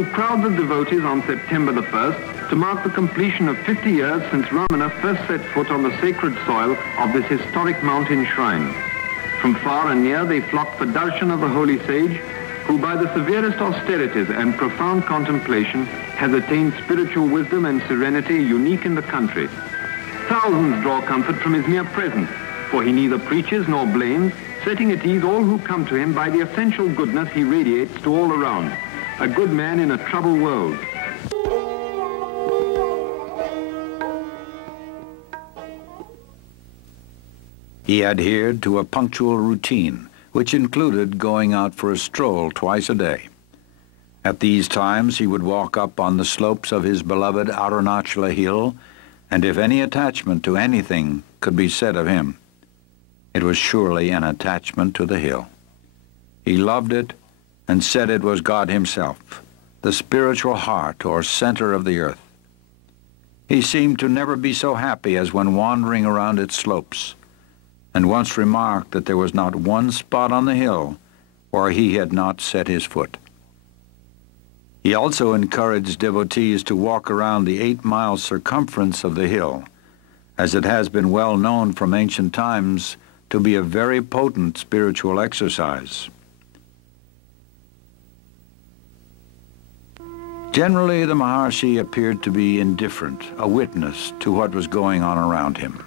drew crowds of devotees on September the 1st to mark the completion of 50 years since Ramana first set foot on the sacred soil of this historic mountain shrine. From far and near, they flocked for darshan of the holy sage, who by the severest austerities and profound contemplation has attained spiritual wisdom and serenity unique in the country. Thousands draw comfort from his mere presence, for he neither preaches nor blames, setting at ease all who come to him by the essential goodness he radiates to all around. A good man in a troubled world. He adhered to a punctual routine, which included going out for a stroll twice a day. At these times, he would walk up on the slopes of his beloved Arunachala hill, and if any attachment to anything could be said of him, it was surely an attachment to the hill. He loved it and said it was God himself, the spiritual heart or center of the earth. He seemed to never be so happy as when wandering around its slopes, and once remarked that there was not one spot on the hill where he had not set his foot. He also encouraged devotees to walk around the 8-mile circumference of the hill, as it has been well known from ancient times to be a very potent spiritual exercise. Generally, the Maharshi appeared to be indifferent, a witness to what was going on around him.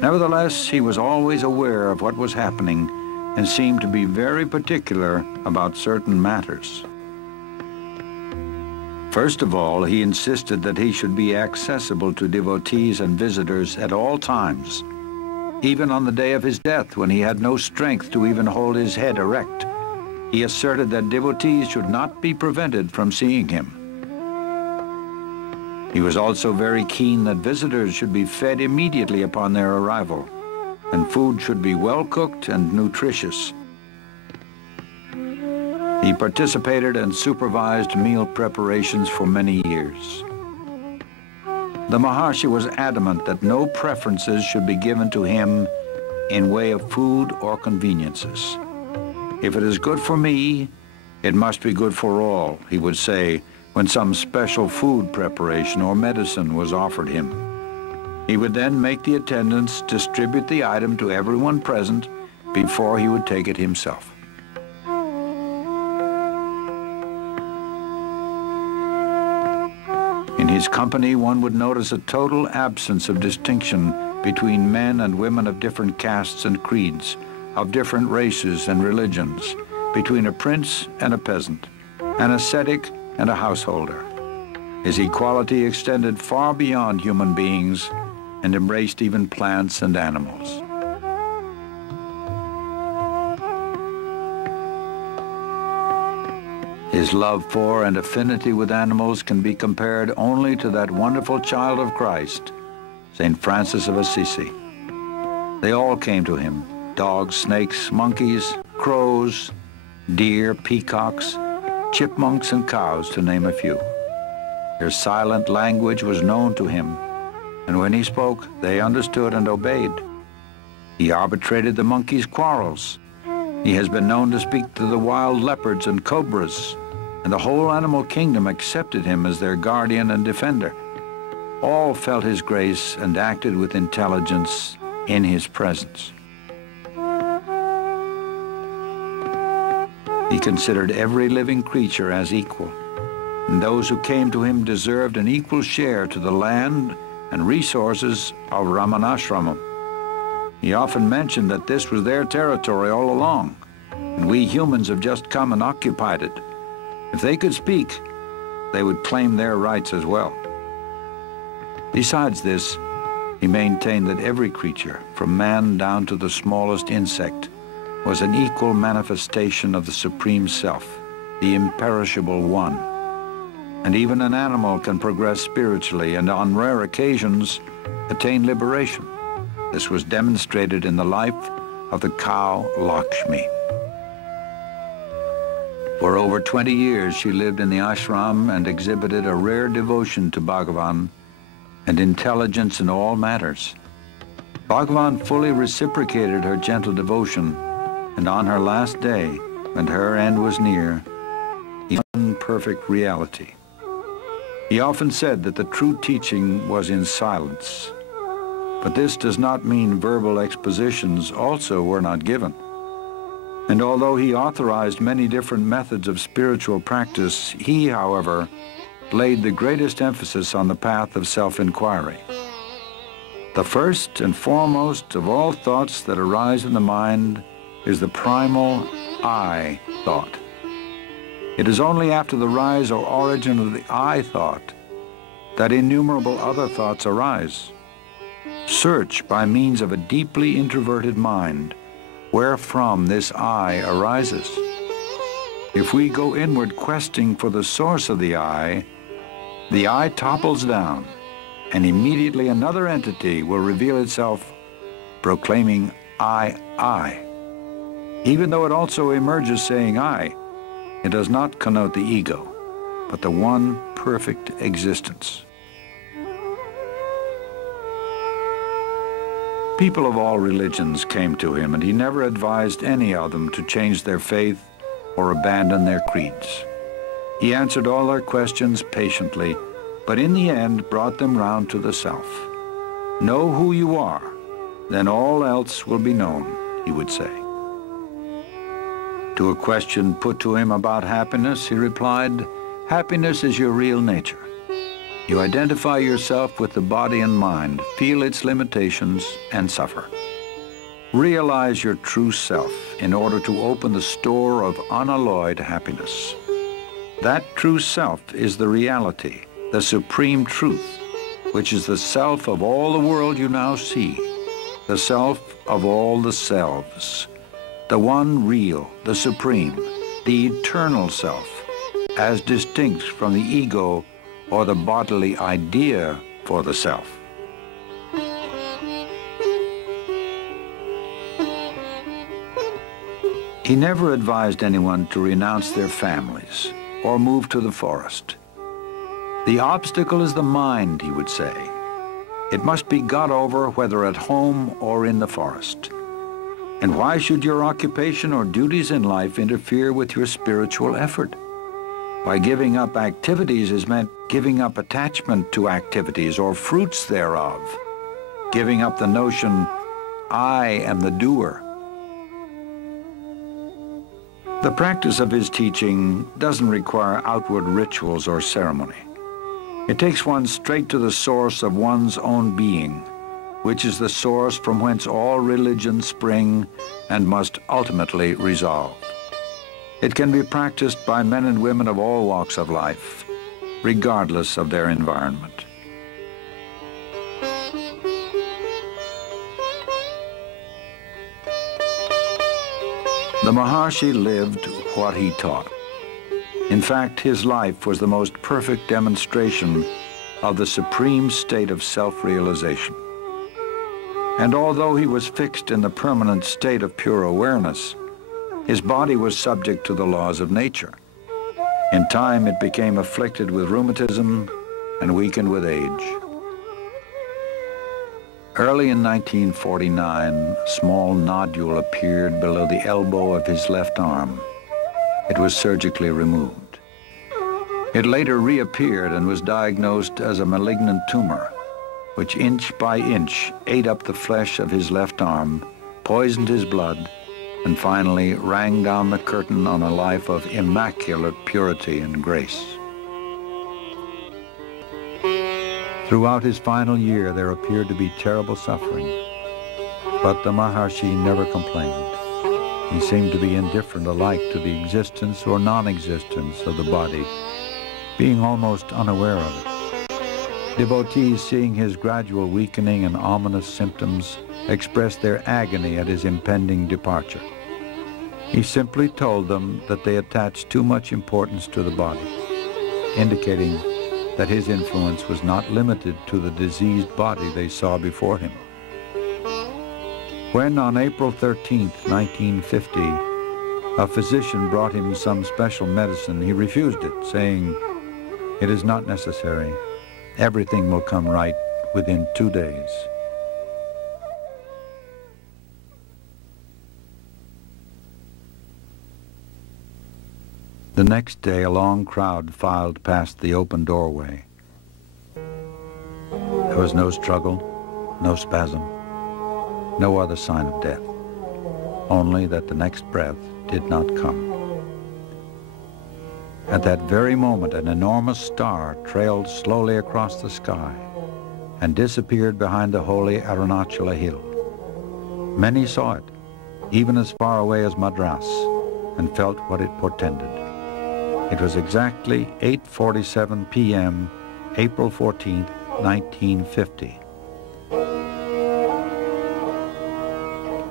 Nevertheless, he was always aware of what was happening and seemed to be very particular about certain matters. First of all, he insisted that he should be accessible to devotees and visitors at all times, even on the day of his death when he had no strength to even hold his head erect. He asserted that devotees should not be prevented from seeing him. He was also very keen that visitors should be fed immediately upon their arrival, and food should be well cooked and nutritious. He participated and supervised meal preparations for many years. The Maharshi was adamant that no preferences should be given to him in way of food or conveniences. If it is good for me, it must be good for all, he would say when some special food preparation or medicine was offered him. He would then make the attendants distribute the item to everyone present before he would take it himself. In his company, one would notice a total absence of distinction between men and women of different castes and creeds, of different races and religions, between a prince and a peasant, an ascetic and a householder. His equality extended far beyond human beings and embraced even plants and animals. His love for and affinity with animals can be compared only to that wonderful child of Christ, St. Francis of Assisi. They all came to him, dogs, snakes, monkeys, crows, deer, peacocks, chipmunks, and cows, to name a few. Their silent language was known to him, and when he spoke, they understood and obeyed. He arbitrated the monkeys' quarrels. He has been known to speak to the wild leopards and cobras, and the whole animal kingdom accepted him as their guardian and defender. All felt his grace and acted with intelligence in his presence. He considered every living creature as equal, and those who came to him deserved an equal share to the land and resources of Ramanashramam. He often mentioned that this was their territory all along, and we humans have just come and occupied it. If they could speak, they would claim their rights as well. Besides this, he maintained that every creature, from man down to the smallest insect, was an equal manifestation of the Supreme Self, the imperishable One. And even an animal can progress spiritually and on rare occasions attain liberation. This was demonstrated in the life of the cow Lakshmi. For over 20 years she lived in the ashram and exhibited a rare devotion to Bhagavan and intelligence in all matters. Bhagavan fully reciprocated her gentle devotion, and on her last day, when her end was near, he perfect reality. He often said that the true teaching was in silence, but this does not mean verbal expositions also were not given. And although he authorized many different methods of spiritual practice, he, however, laid the greatest emphasis on the path of self-inquiry. The first and foremost of all thoughts that arise in the mind is the primal I thought. It is only after the rise or origin of the I thought that innumerable other thoughts arise. Search by means of a deeply introverted mind wherefrom this I arises. If we go inward questing for the source of the I topples down, and immediately another entity will reveal itself proclaiming I. Even though it also emerges saying I, it does not connote the ego, but the one perfect existence. People of all religions came to him, and he never advised any of them to change their faith or abandon their creeds. He answered all their questions patiently, but in the end brought them round to the self. Know who you are, then all else will be known, he would say. To a question put to him about happiness, he replied, happiness is your real nature. You identify yourself with the body and mind, feel its limitations, and suffer. Realize your true self in order to open the store of unalloyed happiness. That true self is the reality, the supreme truth, which is the self of all the world you now see, the self of all the selves, the one real, the supreme, the eternal self, as distinct from the ego or the bodily idea for the self. He never advised anyone to renounce their families or move to the forest. The obstacle is the mind, he would say. It must be got over whether at home or in the forest. And why should your occupation or duties in life interfere with your spiritual effort? By giving up activities is meant giving up attachment to activities or fruits thereof, giving up the notion, I am the doer. The practice of his teaching doesn't require outward rituals or ceremony. It takes one straight to the source of one's own being, which is the source from whence all religions spring and must ultimately resolve. It can be practiced by men and women of all walks of life, regardless of their environment. The Maharishi lived what he taught. In fact, his life was the most perfect demonstration of the supreme state of self-realization. And although he was fixed in the permanent state of pure awareness, his body was subject to the laws of nature. In time, it became afflicted with rheumatism and weakened with age. Early in 1949, a small nodule appeared below the elbow of his left arm. It was surgically removed. It later reappeared and was diagnosed as a malignant tumor, which inch by inch ate up the flesh of his left arm, poisoned his blood, and finally rang down the curtain on a life of immaculate purity and grace. Throughout his final year, there appeared to be terrible suffering, but the Maharishi never complained. He seemed to be indifferent alike to the existence or non-existence of the body, being almost unaware of it. Devotees, seeing his gradual weakening and ominous symptoms, expressed their agony at his impending departure. He simply told them that they attached too much importance to the body, indicating that his influence was not limited to the diseased body they saw before him. When on April 13, 1950, a physician brought him some special medicine, he refused it, saying, "It is not necessary. Everything will come right within 2 days." The next day, a long crowd filed past the open doorway. There was no struggle, no spasm, no other sign of death, only that the next breath did not come. At that very moment, an enormous star trailed slowly across the sky and disappeared behind the holy Arunachala hill. Many saw it, even as far away as Madras, and felt what it portended. It was exactly 8:47 p.m., April 14, 1950.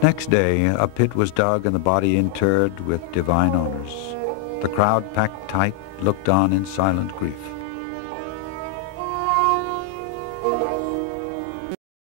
Next day, a pit was dug and the body interred with divine honors. The crowd, packed tight, looked on in silent grief.